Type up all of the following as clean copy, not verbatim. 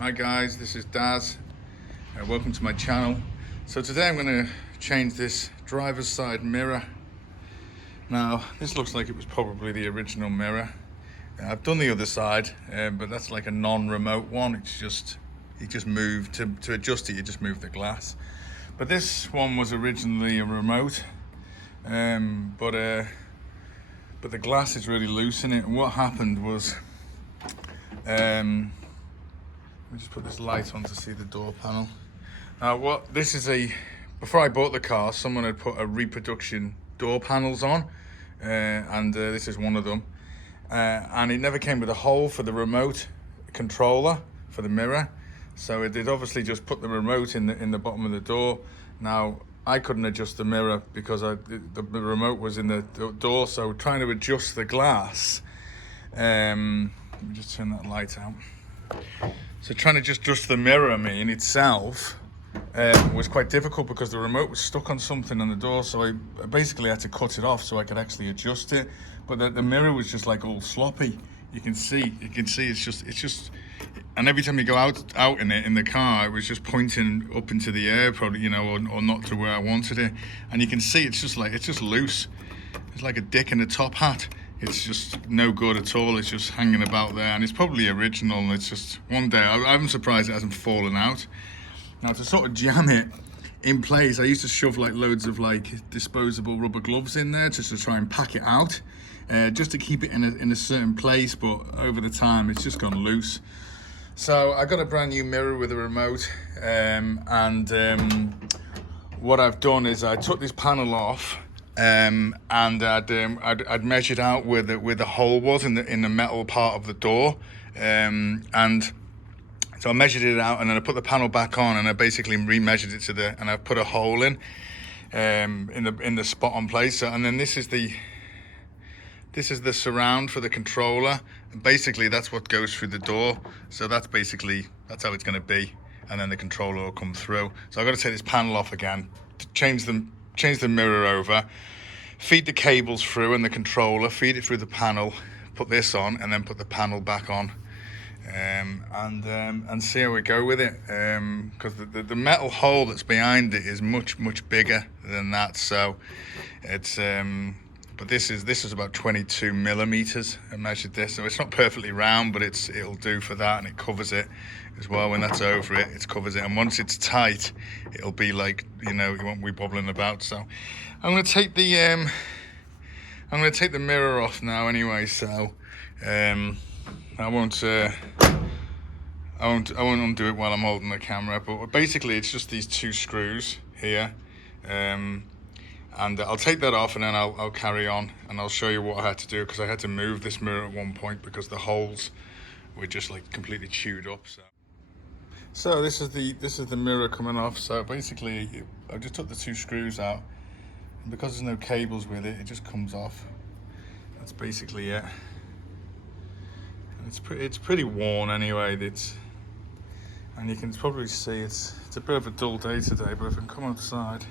Hi guys, this is Daz. Welcome to my channel. So today I'm going to change this driver's side mirror. Now this looks like it was probably the original mirror. I've done the other side, but that's like a non-remote one. You just move to adjust it. You just move the glass. But this one was originally a remote, but the glass is really loose in it. And what happened was, let me just put this light on to see the door panel. Now before I bought the car, someone had put a reproduction door panels on, and this is one of them. And it never came with a hole for the remote controller for the mirror. So it did obviously just put the remote in the bottom of the door. Now, I couldn't adjust the mirror because the remote was in the door, so trying to adjust the glass, let me just turn that light out. So trying to just adjust the mirror, in itself, was quite difficult because the remote was stuck on something on the door. So I basically had to cut it off so I could actually adjust it. But the mirror was just like all sloppy. You can see it's just, and every time you go out in the car, it was just pointing up into the air, probably, or not to where I wanted it. And you can see it's just loose. It's like a dick in a top hat. It's just no good at all. It's just hanging about there, and it's probably original. And it's just one day. I'm surprised it hasn't fallen out. Now to sort of jam it in place, I used to shove like loads of like disposable rubber gloves in there just to try and pack it out, just to keep it in a certain place. But over the time, it's just gone loose. So I got a brand new mirror with a remote, and what I've done is I took this panel off. And I'd measured out where the hole was in the metal part of the door, and so I measured it out, and then I put the panel back on, and I basically remeasured it and I put a hole in the spot on place. So, and then this is the surround for the controller, and basically that's what goes through the door. So that's how it's going to be, and then the controller will come through. So I've got to take this panel off again, to change the mirror over, feed the cables through and the controller, feed it through the panel, put this on, and then put the panel back on, and see how we go with it. Because the metal hole that's behind it is much bigger than that. So it's but this is about 22 millimeters. I measured this, so it's not perfectly round, but it'll do for that, and it covers it as well. When that's over it covers it, and once it's tight, it'll be like, you won't be wobbling about. So I'm going to take the mirror off now anyway. So I won't undo it while I'm holding the camera. But basically, it's just these two screws here. And I'll take that off, and then I'll carry on, and I'll show you what I had to do, because I had to move this mirror at one point because the holes were just like completely chewed up. So this is the mirror coming off. So basically, I just took the two screws out, and because there's no cables with it, it just comes off. That's basically it. And it's pretty worn anyway. And you can probably see it's a bit of a dull day today, but if I can come outside.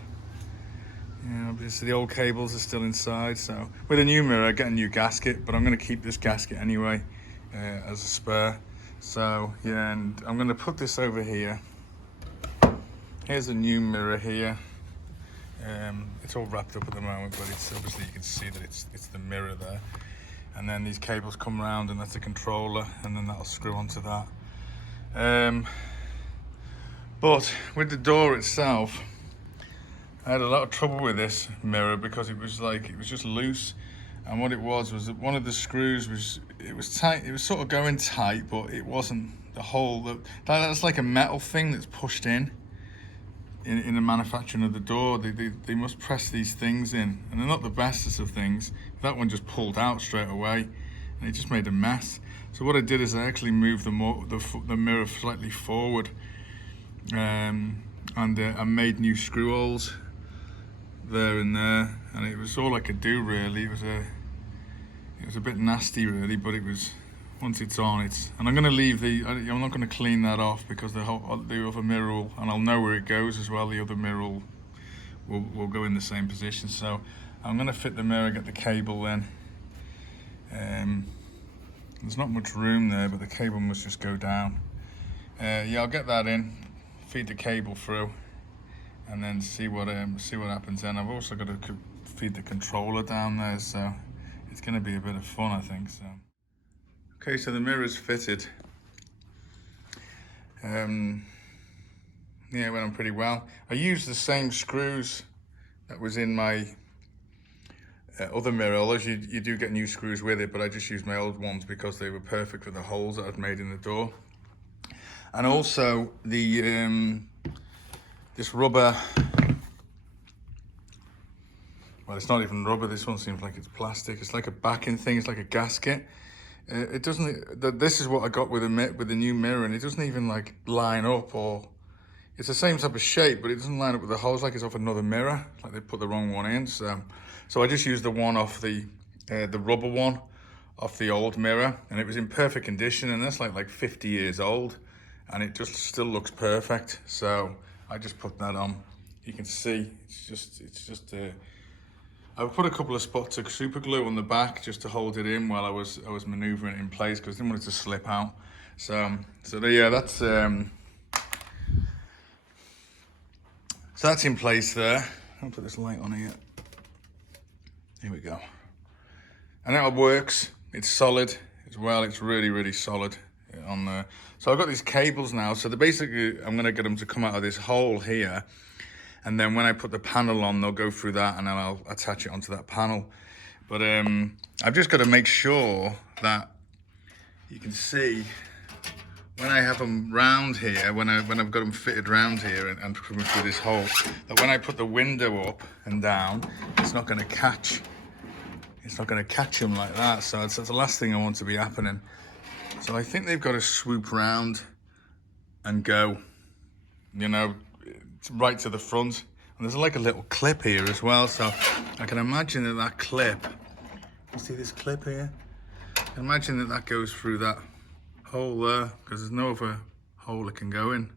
Because the old cables are still inside. So with a new mirror, I get a new gasket, but I'm going to keep this gasket anyway as a spare. So yeah, and I'm going to put this over here. Here's a new mirror here. It's all wrapped up at the moment, but it's obviously, you can see that it's the mirror there. And then these cables come around, and that's the controller, and then that'll screw onto that. But with the door itself, I had a lot of trouble with this mirror because it was just loose, and what it was that one of the screws was tight. It was sort of going tight, but it wasn't the hole. That's like a metal thing that's pushed in the manufacturing of the door. They must press these things in, and they're not the bestest of things. That one just pulled out straight away, and it just made a mess. So what I did is I actually moved the mirror slightly forward, and I made new screw holes there and there, and it was all I could do really. It was a bit nasty really, but it was, once it's on, and I'm going to leave I'm not going to clean that off, because the other mirror and I'll know where it goes as well. The other mirror will go in the same position. So I'm going to fit the mirror, get the cable in. There's not much room there, but the cable must just go down. Yeah, I'll get that in, feed the cable through, and then see what happens then. I've also got to feed the controller down there, so it's going to be a bit of fun, I think. So, okay, so the mirror's fitted. Yeah, it went on pretty well. I used the same screws that was in my other mirror, although you do get new screws with it, but I just used my old ones because they were perfect for the holes that I'd made in the door. And also the this rubber, well, it's not even rubber, this one seems like it's plastic. It's like a backing thing, it's like a gasket. It doesn't, this is what I got with the new mirror, and it doesn't even like line up, or it's the same type of shape, but it doesn't line up with the holes, like it's off another mirror, like they put the wrong one in. So I just used the one off the rubber one off the old mirror, and it was in perfect condition, and that's like 50 years old, and it just still looks perfect. So I just put that on. You can see it's just I put a couple of spots of super glue on the back just to hold it in while I was maneuvering it in place, because I didn't want it to slip out. So there, yeah, so that's in place there. I'll put this light on here. Here we go. And now it works. It's solid as well. It's really, really solid on there. So I've got these cables now. So basically, I'm gonna get them to come out of this hole here. And then when I put the panel on, they'll go through that, and then I'll attach it onto that panel. But I've just got to make sure that you can see when I have them round here, when I've got them fitted round here and coming through this hole, that when I put the window up and down, it's not going to catch. It's not going to catch them like that. So that's the last thing I want to be happening. So I think they've got to swoop round and go, you know, right to the front. And there's like a little clip here as well, so I can imagine that clip, you see this clip here? I can imagine that goes through that hole there, because there's no other hole it can go in.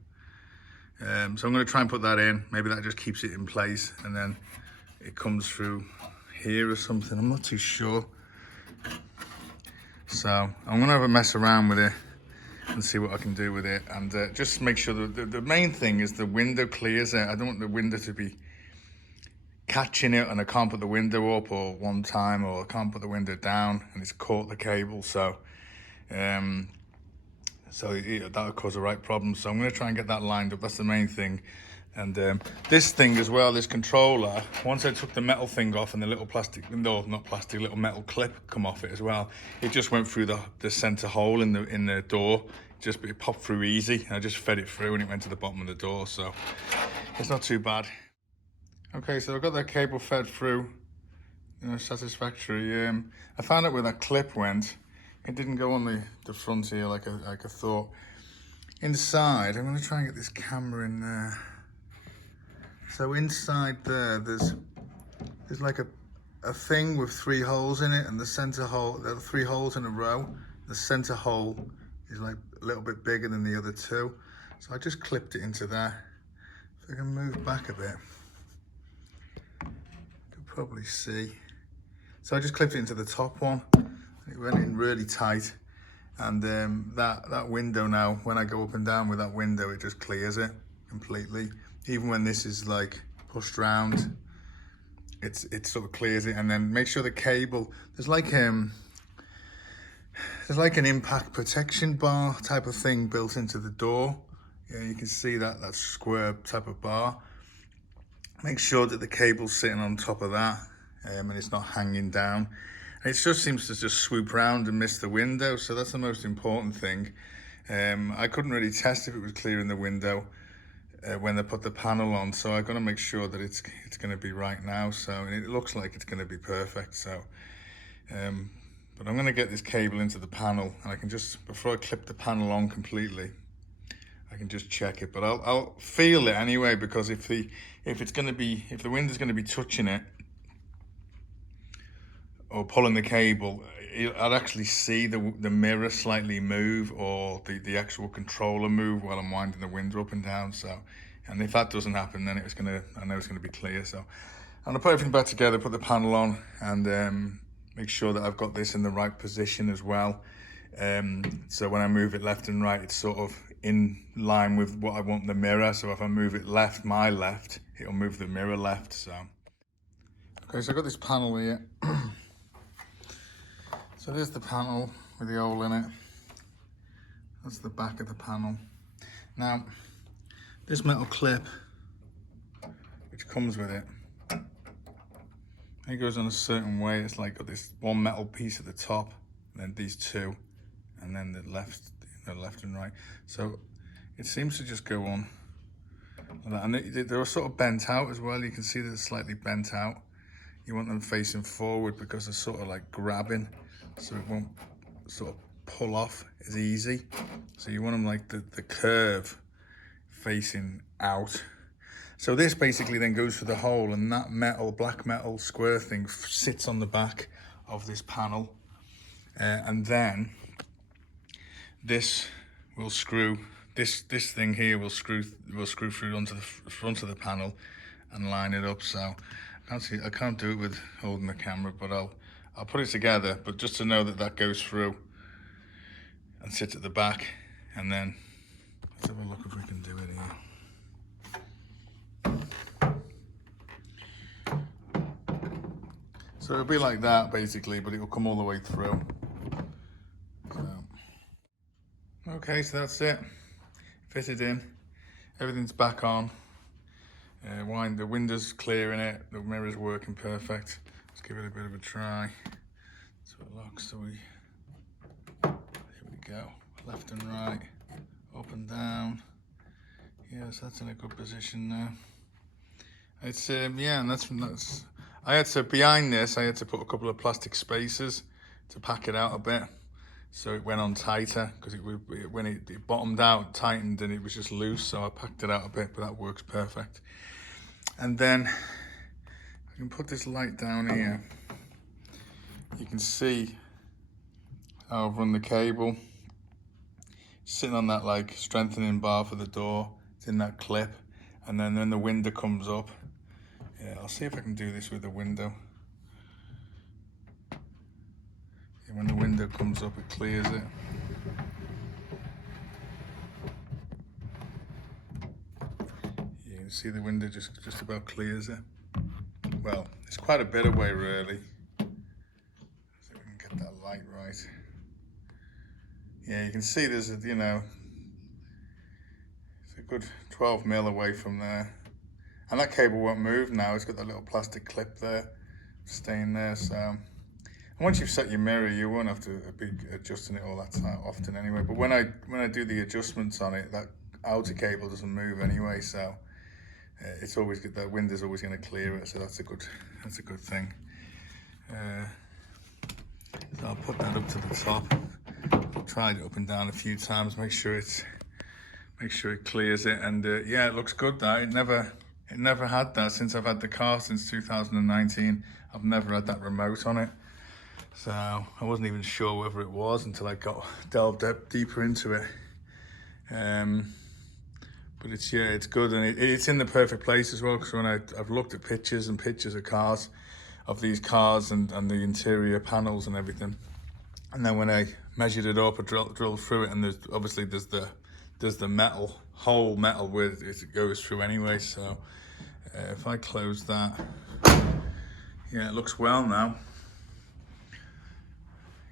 So I'm going to try and put that in. Maybe that just keeps it in place, and then it comes through here or something. I'm not too sure. So I'm going to have a mess around with it and see what I can do with it, and just make sure that the main thing is the window clears it. I don't want the window to be catching it, and I can't put the window up or one time, or I can't put the window down and it's caught the cable. So that'll cause a right problem. So I'm going to try and get that lined up. That's the main thing. And this thing as well, this controller, once I took the metal thing off and the little little metal clip come off it as well, it just went through the center hole in the door. It popped through easy. I just fed it through and it went to the bottom of the door. So it's not too bad. Okay, so I've got that cable fed through, satisfactory. I found out where that clip went. It didn't go on the front here like I thought. Inside, I'm going to try and get this camera in there. So inside there, there's like a thing with 3 holes in it, and the center hole, there are 3 holes in a row. The center hole is like a little bit bigger than the other 2. So I just clipped it into there. If I can move back a bit, you can probably see. So I just clipped it into the top one. It went in really tight. And that window now, when I go up and down with that window, it just clears it completely. Even when this is like pushed round, it sort of clears it. And then make sure the cable, there's like an impact protection bar type of thing built into the door. Yeah, you can see that square type of bar. Make sure that the cable's sitting on top of that, and it's not hanging down. And it just seems to just swoop round and miss the window, so that's the most important thing. I couldn't really test if it was clearing the window when they put the panel on, so I've got to make sure that it's going to be right now. So, and it looks like it's going to be perfect. So, but I'm going to get this cable into the panel, and I can just, before I clip the panel on completely, I can just check it. But I'll feel it anyway, because if the window's going to be touching it or pulling the cable, I'd actually see the mirror slightly move, or the actual controller move while I'm winding the window up and down. So, and if that doesn't happen, then I know it's gonna be clear. So I'm gonna put everything back together, put the panel on, and make sure that I've got this in the right position as well. So when I move it left and right, it's sort of in line with what I want in the mirror. So if I move it left, my left, it'll move the mirror left. So okay, so I've got this panel here. So there's the panel with the hole in it. That's the back of the panel. Now, this metal clip, which comes with it, it goes on a certain way. It's like got this one metal piece at the top, and then these two, and then the left and right. So it seems to just go on like that. And they're sort of bent out as well. You can see they're slightly bent out. You want them facing forward because they're sort of like grabbing, so it won't sort of pull off as easy. So you want them like the curve facing out. So this basically then goes through the hole, and that black metal square thing sits on the back of this panel, and then this will screw. This thing here will screw through onto the front of the panel and line it up. So I can't do it with holding the camera, but I'll put it together. But just to know that that goes through and sits at the back, and then let's have a look if we can do it here. So it'll be like that basically, but it will come all the way through. So, okay, so that's it. Fitted in. Everything's back on. The window's clear in it. The mirror's working perfect. Let's give it a bit of a try. So it locks. So here we go. Left and right, up and down. Yes, that's in a good position now. It's yeah, and that's I had to, behind this, I had to put a couple of plastic spacers to pack it out a bit, so it went on tighter, because when it bottomed out, tightened, and it was just loose, so I packed it out a bit, but that works perfect. And then I can put this light down here. You can see how I've run the cable, sitting on that like strengthening bar for the door. It's in that clip, and then when the window comes up, yeah, I'll see if I can do this with the window. Yeah, when the window comes up, it clears it. You can see the window just about clears it. Well, it's quite a bit away really. See if we can get that light right. Yeah, you can see there's it's a good 12 mil away from there. And that cable won't move now. It's got that little plastic clip there, staying there. So, and once you've set your mirror, you won't have to be adjusting it all that time often anyway. But when I do the adjustments on it, that outer cable doesn't move anyway. So it's always good. That window's always going to clear it. So that's a good thing. So I'll put that up to the top. I've tried it up and down a few times. Make sure it clears it. And yeah, it looks good. That it never had that since I've had the car since 2019. I've never had that remote on it. So I wasn't even sure whether it was until I delved deeper into it. But it's good, and it's in the perfect place as well, because when I've looked at pictures of cars, of these cars and the interior panels and everything. And then when I measured it up, I drilled through it, and there's the whole metal where it goes through anyway. So if I close that, yeah, it looks well now.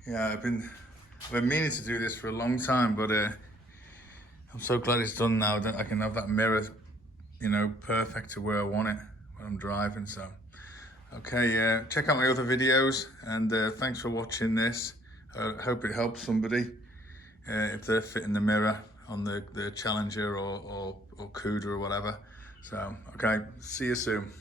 Yeah, I've been meaning to do this for a long time, but I'm so glad it's done now, that I can have that mirror, perfect to where I want it when I'm driving. So, okay, check out my other videos, and thanks for watching this. I hope it helps somebody if they're fitting the mirror on the Challenger or Cuda or whatever. So, okay, see you soon.